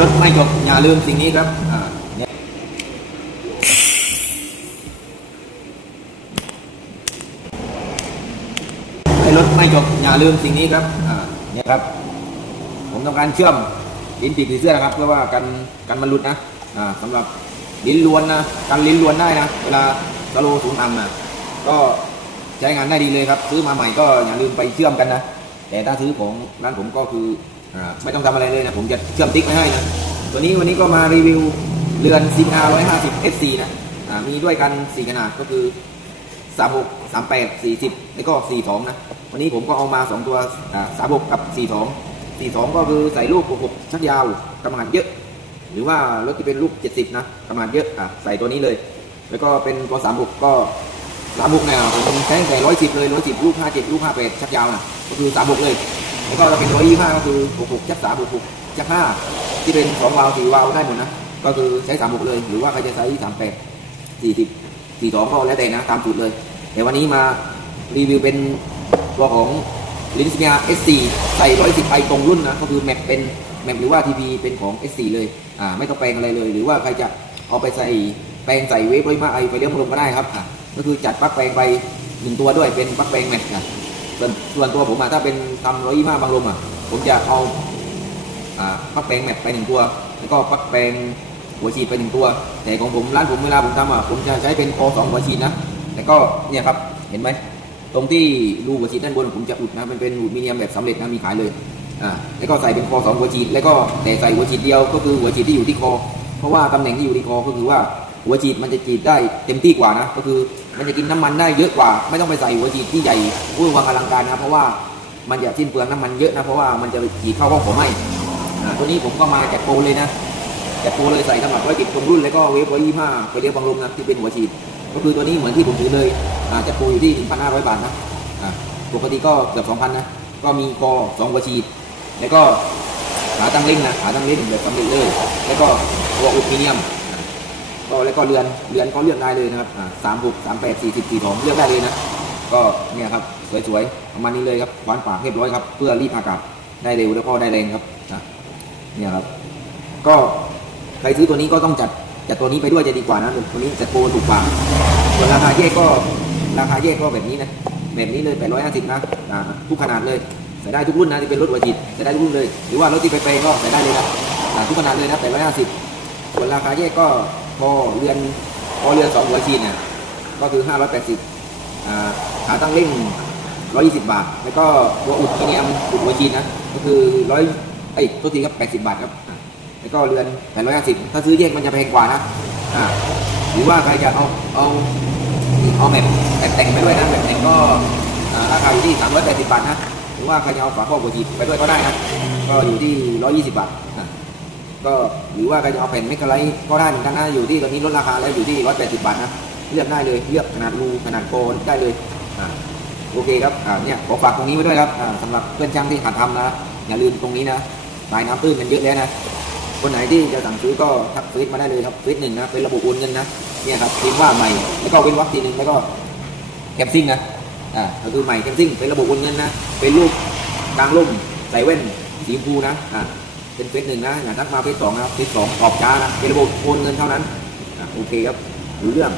รถไม่จบอย่าลืมสิ่งนี้ครับให้รถไม่จบอย่าลืมสิ่งนี้ครับเนี่ยครับ ผมต้องการเชื่อมลิ้นปีกผีเสื้อนะครับ เพื่อว่ากันกันมันหลุดนะอ่าสำหรับลิ้นล้วนนะกันลิ้นล้วนได้นะเวลาสโลว์สูงต่ำนะก็ใช้งานได้ดีเลยครับ ซื้อมาใหม่ก็อย่าลืมไปเชื่อมกันนะแต่ถ้าซื้อของร้านผมก็คือ ไม่ต้องทำอะไรเลยนะ ผมจะเชื่อมติ๊กไว้ให้นะ ตัวนี้วันนี้ก็มารีวิวเรือน CR 150 SC นะมีด้วยกัน 4 ขนาดก็คือ 36 38 40 แล้วก็ 42 นะ วันนี้ผมก็เอามา 2 ตัวอ่า36 กับ 42 42 ก็คือใส่ลูก66ชักยาวกำลังเยอะ หรือว่ารถที่เป็นลูก 70 นะกำลังเยอะอะใส่ตัวนี้เลย แล้วก็เป็นตัว36 ก็36เนี่ยผมใช้งแต่110 เลย110ลูก 57 ลูก 58 ชักยาวนะก็คือ36เลย แล้วก็ถ้าเป็น125ก็คือ66ชัก3 66ชัก5ที่เป็น2วาล์ว4วาล์วได้หมดนะ ก็คือใช้36เลย หรือว่าใครจะใช้38 40 42ก็แล้วแต่นะ ตามสูตรเลย แต่วันนี้มารีวิวเป็นตัวของลินสเมีย S4 ใส่110ไปตรงรุ่นนะ ก็คือแมปเป็นแมปหรือว่า TP เป็นของ S4 เลย อ่า ไม่ต้องแปลงอะไรเลย หรือว่าใครจะเอาไปใส่แปลงใส่เวฟไว้มาไอไปเลี้ยงพลมก็ได้ครับ อ่าก็คือจัดปลั๊กแปลงไปหนึ่งตัวด้วยเป็นปลั๊กแปลงแมปนะ ส่วนส่วนตัวผมอะถ้าเป็นทำ125บางลมอะ ผมจะเอาอ่าพักแปลงแมปไปหนึ่งตัว แล้วก็ปลั๊กแปลงหัวฉีดไปหนึ่งตัว แต่ของผมร้านผมเวลาผมทำอะผมจะใช้เป็นคอสองหัวฉีดนะแล้วก็เนี่ยครับเห็นไหมตรงที่รูหัวฉีดด้านบนผมจะอุดนะมันเป็นอุดมิเนียมแบบสำเร็จนะมีขายเลยอ่าแล้วก็ใส่เป็นคอสองหัวฉีดแล้วก็แต่ใส่หัวฉีดเดียวก็คือหัวฉีดที่อยู่ที่คอ เพราะว่าตำแหน่งที่อยู่ที่คอก็คือว่าหัวฉีดมันจะฉีดได้เต็มที่กว่านะ ก็คือ มันจะกินน้ำมันได้เยอะกว่า ไม่ต้องไปใส่หัวฉีดที่ใหญ่เวอร์วังอลังการนะเพราะว่ามันจะสิ้นเปลืองน้ำมันเยอะนะเพราะว่ามันจะฉีดเข้าห้องผมไหมอ่าตัวนี้ผมก็มาจากโปรเลยนะจากโปรเลยใส่สมัครไว้ติดตรงรุ่นแล้วก็เวฟไว้ยี่ห้าไปเรียกบังลมนะที่เป็นหัวฉีด ก็คือตัวนี้เหมือนที่ผมถือเลยจากโปรอยู่ที่1,500บาทนะอ่าปกติก็เกือบ2,000นะก็มีกอสองหัวฉีด แล้วก็ขาตั้งเล่งนะขาตั้งเล่งแบบสำเร็จเลย แล้วก็ตัวอุดมิเนียม ก็แล้วก็เรือนเรือนก็เลือกได้เลยนะครับสามหกสามแปดสี่สิบสี่สองเลือกได้เลยนะ ก็เนี่ยครับสวยๆประมาณนี้เลยครับวานปากเรียบร้อยครับ เพื่อรีดอากาศได้เร็วแล้วก็ได้แรงครับเนี่ยครับ ก็ใครซื้อตัวนี้ก็ต้องจัดจัดตัวนี้ไปด้วยจะดีกว่านะตัวนี้จัดโปรถูกกว่าส่วนราคาแยกก็ราคาแยกก็แบบนี้นะแบบนี้เลย850นะอ่าสิบนะทุกขนาดเลยใส่ได้ทุกรุ่นนะที่เป็นรถวัยจิตใส่ได้ทุกรุ่นเลย หรือว่ารถที่ไปเปย์ก็ใส่ได้เลยนะทุกขนาดเลยนะ850ส่วนราคาแยกก็ พอเรือนพอเรือนสองหัวฉีเนี่ยก็คือ 580อ่าขาตั้งเร่ง 120 บาท แล้วก็ตัวอุดที่นี่มันอุดหัวฉีนะก็คือร้อยเอ้ยโทษทีครับ80 บาทครับแล้วก็เรือน850ถ้าซื้อแยกมันจะแพงกว่านะอ่าหรือว่าใครจะเอาเอาเอาแบบแบบแต่งไปด้วยนะแบบแต่งก็ราคาอยู่ที่380บาทนะหรือว่าใครจะเอาฝาครอบหัวฉีไปด้วยก็ได้นะก็อยู่ที่ 120 บาทนะ ก็หรือว่าใครจะเอาแผ่นเมกะไลท์ก็ได้เหมือนกันนะอยู่ที่ตอนนี้ลดราคาแล้วอยู่ที่180บาทนะเลือกได้เลยเลือกขนาดรูขนาดโคนได้เลยอ่าโอเคครับอ่าเนี่ยขอฝากตรงนี้ไว้ด้วยครับอ่าสำหรับเพื่อนช่างที่หัดทำนะอย่าลืมตรงนี้นะสายน้ำตื้นกันเยอะแล้วนะคนไหนที่จะสั่งซื้อก็ทักเฟซมาได้เลยครับเฟซหนึ่งนะเป็นระบบโอนเงินนะเนี่ยครับพิมพ์ว่าใหม่แล้วก็เป็นวัคซีนหนึ่งแล้วก็แคปซิ่งนะอ่าก็คือใหม่แคปซิ่งเป็นระบบโอนเงินนะเป็นรูปกลางร่มใส่แว่นสีชมพูนะอ่า เป็นเฟสหนึ่งนะอย่าทักมาเฟสสองนะเฟสสองตอบช้านะเป็นระบบโอนเงินเท่านั้นโอเคครับรู้เรื่อง